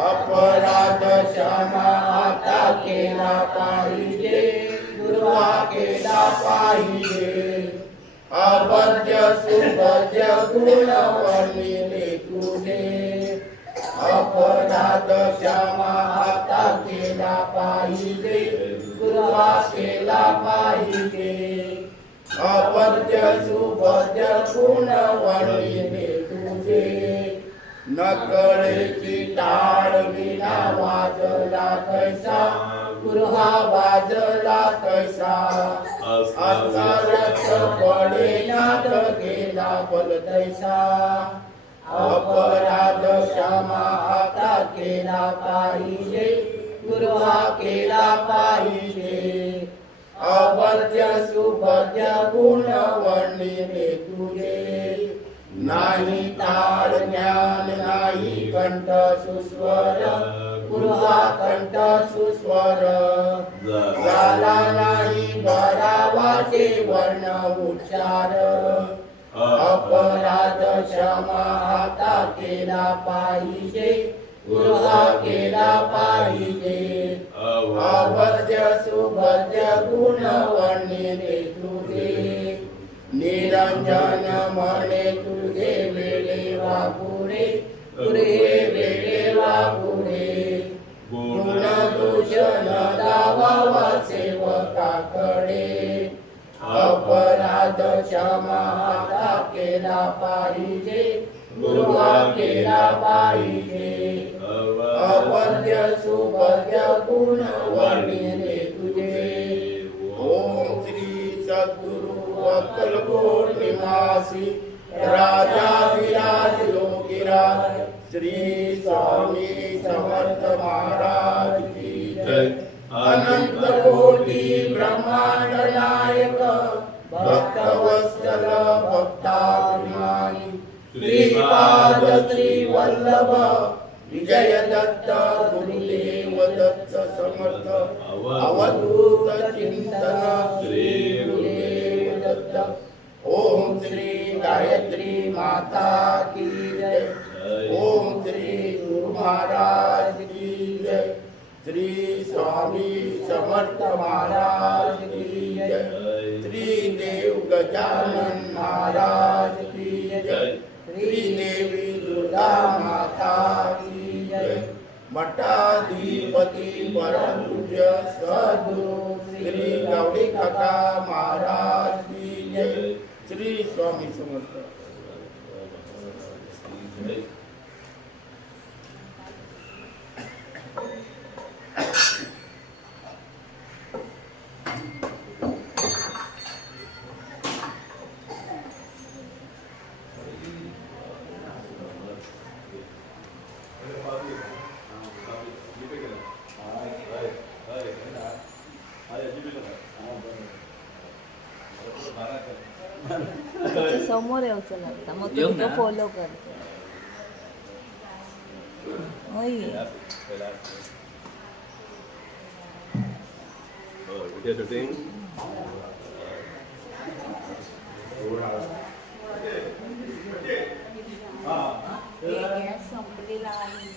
अपराध क्षमा आता केला पाहिजे, दुर्वा केला पाहिजे। अभद्य सुभद्य गुण वर्णिले तुझे, अपराध क्षमा आता केला पाहिजे, दुर्वा केला पाहिजे। अभद्य सुभद्य गुण वर्णिले तुझे, नकळेची टाळ विना वाजला कैसा, पुरहा वाजला कैसा। असरच पडे नाद गेला बल तैसा, अपराध क्षमा आता केला पाहिजे, पुरहा केला पाहिजे। अभद्य सुभद्य गुण वर्णिले तुझे, नाही ताळ ज्ञान नाही कंठ सुस्वर, पुरहा कंठ सुस्वर। झाला नाही बरावाचे वर्ण उच्चार, अपराध क्षमा आता केला पाहिजे, पुरहा केला पाहिजे। अभद्य सुभद्य गुण वर्णिले तुझे, निरंजन म्हणे तुझे वेळे वापुरे, तुझे वेळे वापुरे। गुण दूषण दावावा सेवकाकडे, अपराध क्षमा आता केला पाहिजे, पुरहा केला पाहिजे। अभद्य सुभद्य गुण वर्णिले तुझे। ओम श्री सद्गुरु अक्कलकोट निवासी राजाधिराज योगीराज श्री स्वामी समर्थ महाराज की जय। अनंत कोटि ब्रह्मांड नायक भक्तवत्सल भक्ताभिमानी श्रीपाद श्री वल्लभ विजय दत्त गुरुदेव दत्त समर्थ अवधूत चिंतन श्री गुरुदेव दत्त। ओम श्री गायत्री माता की जय। ओम श्री गुरु महाराज की जय। श्री स्वामी समर्थ महाराज की जय। श्री देव गजानन महाराज श्रीदेवी दुर्गा माता की जय। मठाधिपती परमपूज्य सद्गुरु श्री गावडे काका महाराज की जय। श्री स्वामी समर्थ। समोर यायचं लागतं मग तू फॉलो कर. गॅस संपलेला आहे.